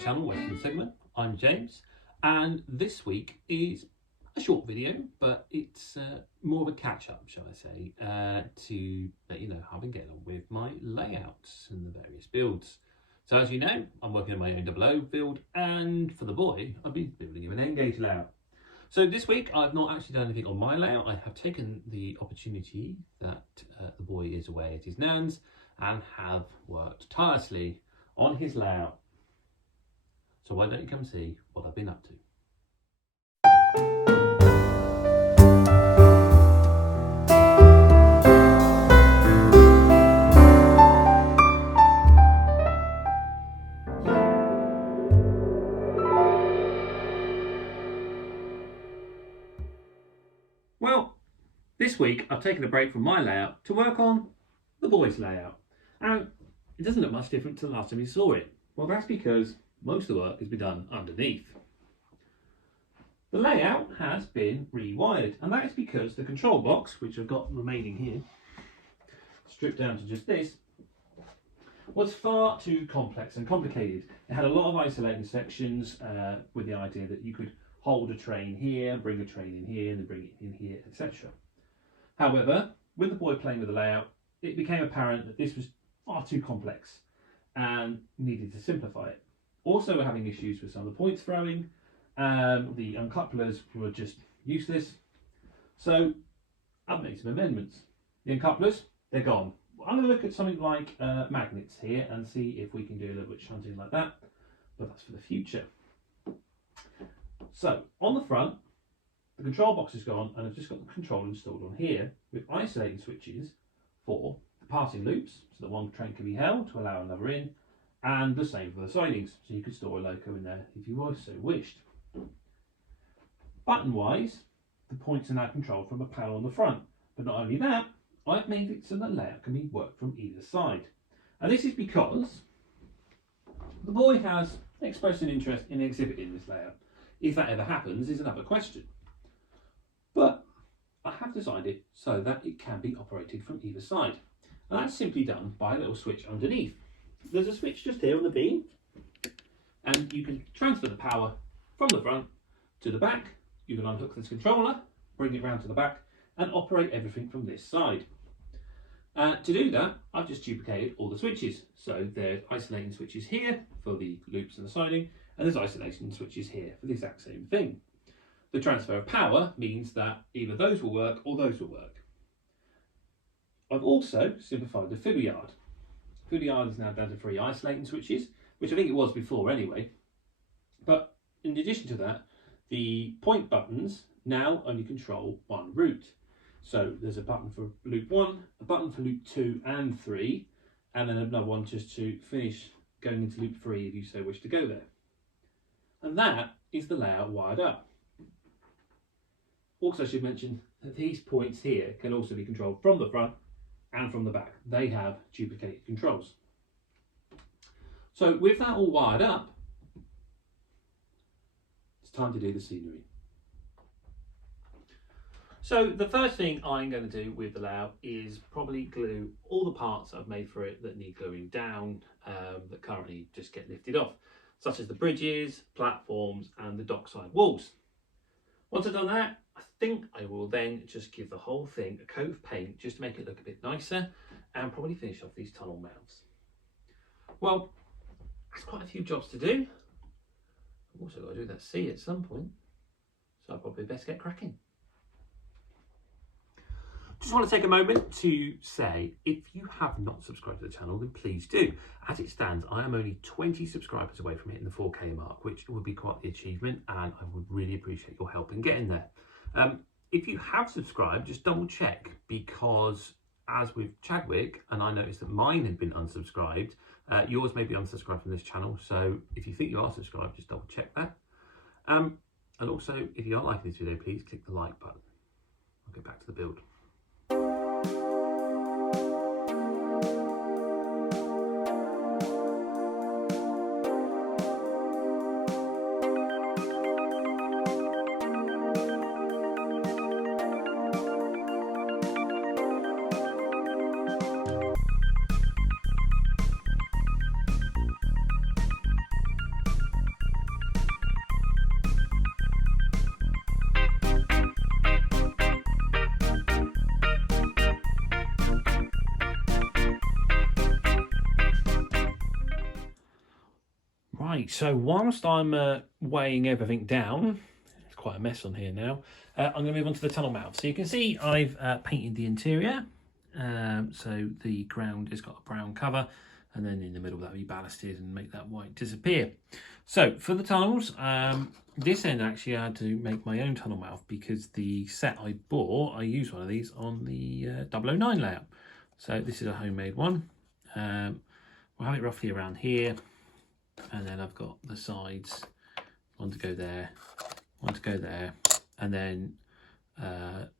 channel, Western Sigma. I'm James, and this week is a short video, but it's more of a catch-up, shall I say, to let you know how I've been getting on with my layouts and the various builds. So as you know, I'm working on my own 00 build, and for the boy, I've been building him an N-gauge layout. So this week, I've not actually done anything on my layout. I have taken the opportunity that the boy is away at his nan's and have worked tirelessly on his layout. So why don't you come see what I've been up to? Well, this week I've taken a break from my layout to work on the boy's layout. And it doesn't look much different to the last time you saw it. Well, that's because most of the work has been done underneath. The layout has been rewired, and that is because the control box, which I've got remaining here, stripped down to just this, was far too complex and complicated. It had a lot of isolating sections with the idea that you could hold a train here, bring a train in here, and then bring it in here, etc. However, with the boy playing with the layout, it became apparent that this was far too complex and needed to simplify it. Also, we're having issues with some of the points throwing. The uncouplers were just useless. So I've made some amendments. The uncouplers, they're gone. I'm going to look at something like magnets here and see if we can do a little bit of shunting like that, but that's for the future. So on the front, the control box is gone, and I've just got the controller installed on here with isolating switches for the passing loops, so that one train can be held to allow another in, and the same for the sidings, so you could store a loco in there if you so wished. Button wise, the points are now controlled from a panel on the front, but not only that, I've made it so that layout can be worked from either side. And this is because the boy has expressed an interest in exhibiting this layout. If that ever happens is another question. But I have designed it so that it can be operated from either side. And that's simply done by a little switch underneath. There's a switch just here on the beam, and you can transfer the power from the front to the back. You can unhook this controller, bring it round to the back, and operate everything from this side. To do that, I've just duplicated all the switches. So there's isolating switches here for the loops and the siding, and there's isolation switches here for the exact same thing. The transfer of power means that either those will work or those will work. I've also simplified the fiddle yard. Fiddle yard is now down to 3 isolating switches, which I think it was before anyway. But in addition to that, the point buttons now only control one route. So there's a button for loop 1, a button for loop 2 and 3, and then another one just to finish going into loop 3 if you so wish to go there. And that is the layout wired up. Also, I should mention that these points here can also be controlled from the front and from the back. They have duplicated controls. So with that all wired up, it's time to do the scenery. So the first thing I'm going to do with the layout is probably glue all the parts I've made for it that need gluing down, that currently just get lifted off, such as the bridges, platforms and the dockside walls. Once I've done that, I think I will then just give the whole thing a coat of paint just to make it look a bit nicer, and probably finish off these tunnel mouths. Well, that's quite a few jobs to do. I've also got to do that C at some point, so I'll probably best get cracking. Just want to take a moment to say, if you have not subscribed to the channel, then please do. As it stands, I am only 20 subscribers away from hitting the 4K mark, which would be quite the achievement, and I would really appreciate your help in getting there. If you have subscribed, just double check, because as with Chadwick, and I noticed that mine had been unsubscribed, yours may be unsubscribed from this channel, so if you think you are subscribed, just double check that. And also, if you are liking this video, please click the like button. I'll get back to the build. Right, so whilst I'm weighing everything down, it's quite a mess on here now, I'm going to move on to the tunnel mouth. So you can see I've painted the interior. So the ground has got a brown cover, and then in the middle that'll be ballasted and make that white disappear. So for the tunnels, this end actually I had to make my own tunnel mouth because the set I bought, I used one of these on the 009 layout. So this is a homemade one. We'll have it roughly around here, and then I've got the sides, one to go there, one to go there, and then got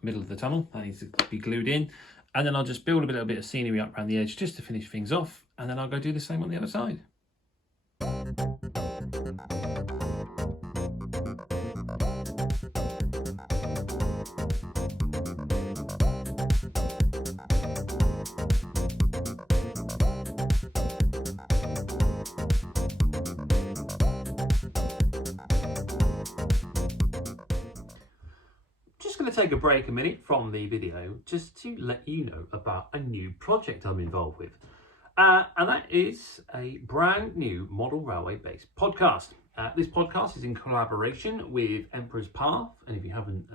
the middle of the tunnel that needs to be glued in, and then I'll just build a little bit of scenery up around the edge just to finish things off, and then I'll go do the same on the other side. Going to take a break a minute from the video just to let you know about a new project I'm involved with, and that is a brand new model railway based podcast. This podcast is in collaboration with Emperor's Path, and if you haven't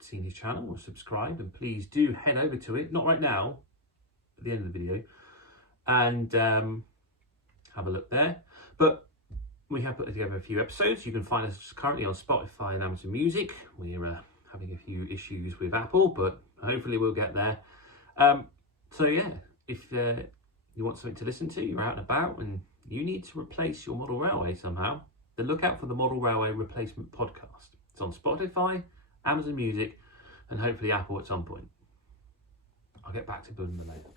seen his channel or subscribed, then please do head over to it, not right now, at the end of the video, and have a look there. But we have put together a few episodes. You can find us currently on Spotify and Amazon Music. We're having a few issues with Apple, but hopefully we'll get there. So yeah, if you want something to listen to, you're out and about and you need to replace your model railway somehow, then look out for the Model Railway Replacement Podcast. It's on Spotify, Amazon Music, and hopefully Apple at some point. I'll get back to building them later.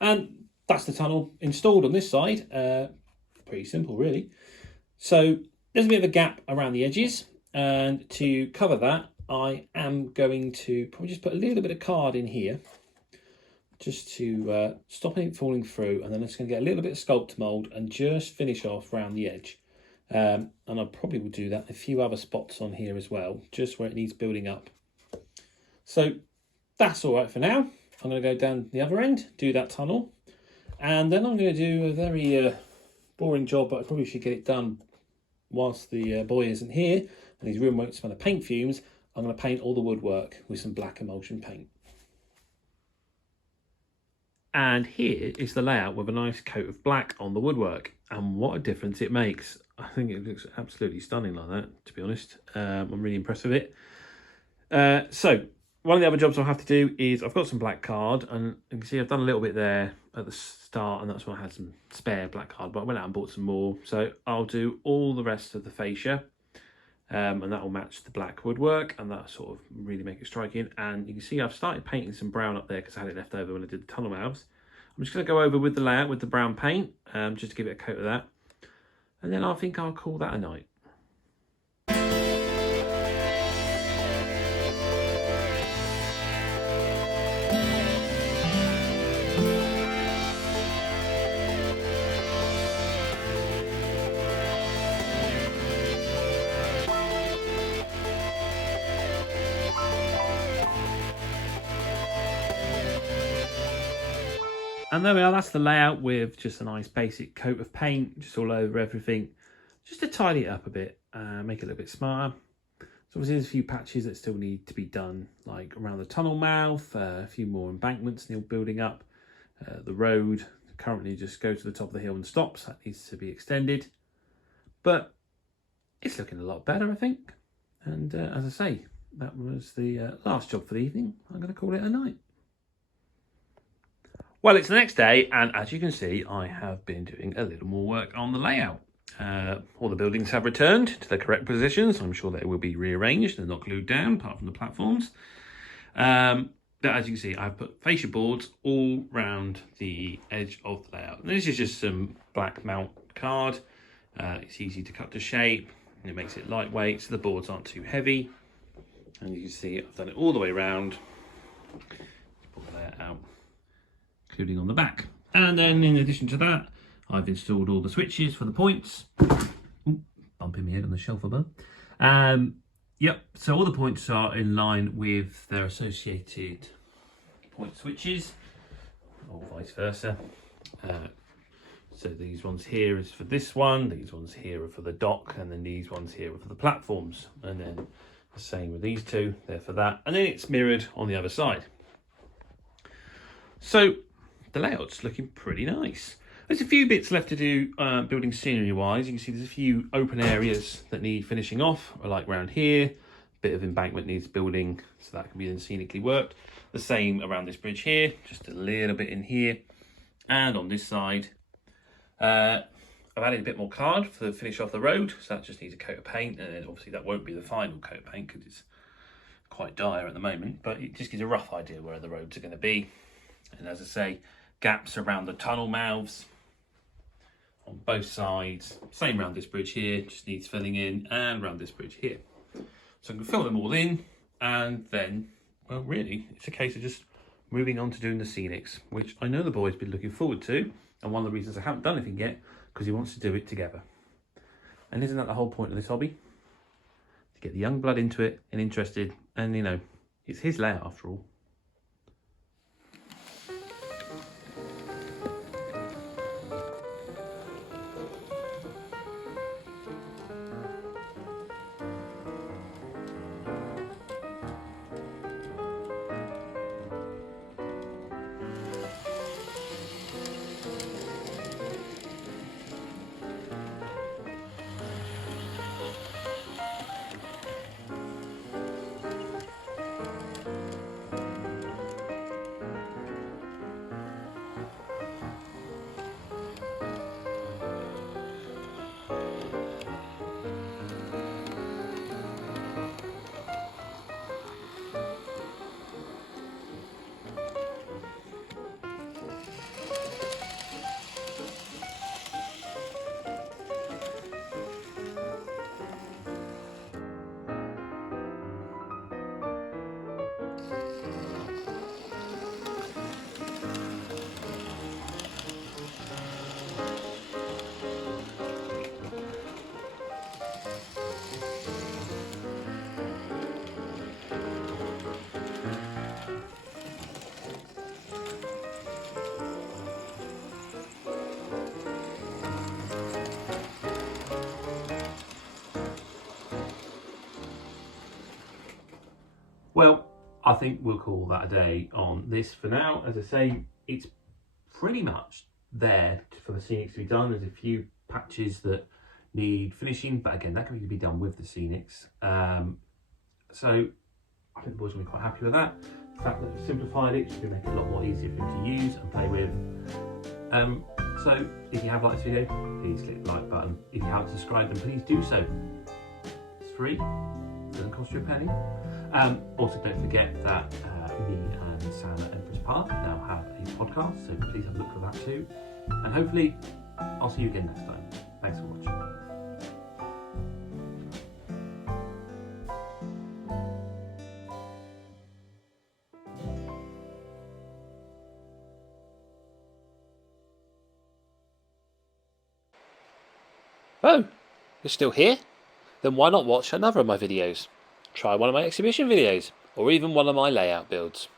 And that's the tunnel installed on this side. Pretty simple, really. So there's a bit of a gap around the edges. And to cover that, I am going to probably just put a little bit of card in here just to stop it falling through, and then I'm just going to get a little bit of sculpt mould and just finish off around the edge. And I probably will do that in a few other spots on here as well, just where it needs building up. So that's all right for now. I'm going to go down the other end, do that tunnel, and then I'm going to do a very boring job, but I probably should get it done whilst the boy isn't here and his room won't smell of paint fumes. I'm going to paint all the woodwork with some black emulsion paint. And here is the layout with a nice coat of black on the woodwork, and what a difference it makes. I think it looks absolutely stunning like that, to be honest. I'm really impressed with it. So one of the other jobs I'll have to do is I've got some black card, and you can see I've done a little bit there at the start, and that's when I had some spare black card, but I went out and bought some more. So I'll do all the rest of the fascia, and that will match the black woodwork, and that'll sort of really make it striking. And you can see I've started painting some brown up there because I had it left over when I did the tunnel mouths. I'm just going to go over with the layout with the brown paint, just to give it a coat of that, and then I think I'll call that a night. And there we are, that's the layout with just a nice basic coat of paint just all over everything, just to tidy it up a bit, make it a little bit smarter. So obviously there's a few patches that still need to be done, like around the tunnel mouth, a few more embankments still building up. The road currently just goes to the top of the hill and stops, that needs to be extended. But it's looking a lot better, I think. And as I say, that was the last job for the evening. I'm going to call it a night. Well, it's the next day, and as you can see, I have been doing a little more work on the layout. All the buildings have returned to their correct positions. I'm sure they will be rearranged and not glued down, apart from the platforms. But as you can see, I've put fascia boards all round the edge of the layout. And this is just some black mount card. It's easy to cut to shape, and it makes it lightweight, so the boards aren't too heavy. And you can see I've done it all the way around. Let's pull the layout out, including on the back. And then in addition to that, I've installed all the switches for the points. Ooh, bumping my head on the shelf above. Yep, so all the points are in line with their associated point switches, or vice versa. So these ones here is for this one, these ones here are for the dock, and then these ones here are for the platforms. And then the same with these two, they're for that. And then it's mirrored on the other side. So the layout's looking pretty nice. There's a few bits left to do building scenery wise. You can see there's a few open areas that need finishing off, like around here. Bit of embankment needs building, so that can be then scenically worked. The same around this bridge here, just a little bit in here. And on this side, I've added a bit more card for the finish off the road, so that just needs a coat of paint, and then obviously that won't be the final coat of paint because it's quite dire at the moment, but it just gives a rough idea where the roads are going to be. And as I say, gaps around the tunnel mouths on both sides. Same around this bridge here, just needs filling in, and around this bridge here. So I can fill them all in, and then, well, really, it's a case of just moving on to doing the scenics, which I know the boy's been looking forward to, and one of the reasons I haven't done anything yet, because he wants to do it together. And isn't that the whole point of this hobby? To get the young blood into it and interested, and you know, it's his layout after all. Well, I think we'll call that a day on this for now. As I say, it's pretty much there for the scenics to be done. There's a few patches that need finishing, but again, that can be done with the scenics. So I think the boys will be quite happy with that. The fact that we've simplified it should make it a lot more easier for him to use and play with. So if you have liked this video, please click the like button. If you haven't subscribed, then please do so. It's free, it doesn't cost you a penny. Also, don't forget that me and Sam at Empress Park now have a podcast, so please have a look for that too. And hopefully, I'll see you again next time. Thanks for watching. Oh, you're still here? Then why not watch another of my videos? Try one of my exhibition videos, or even one of my layout builds.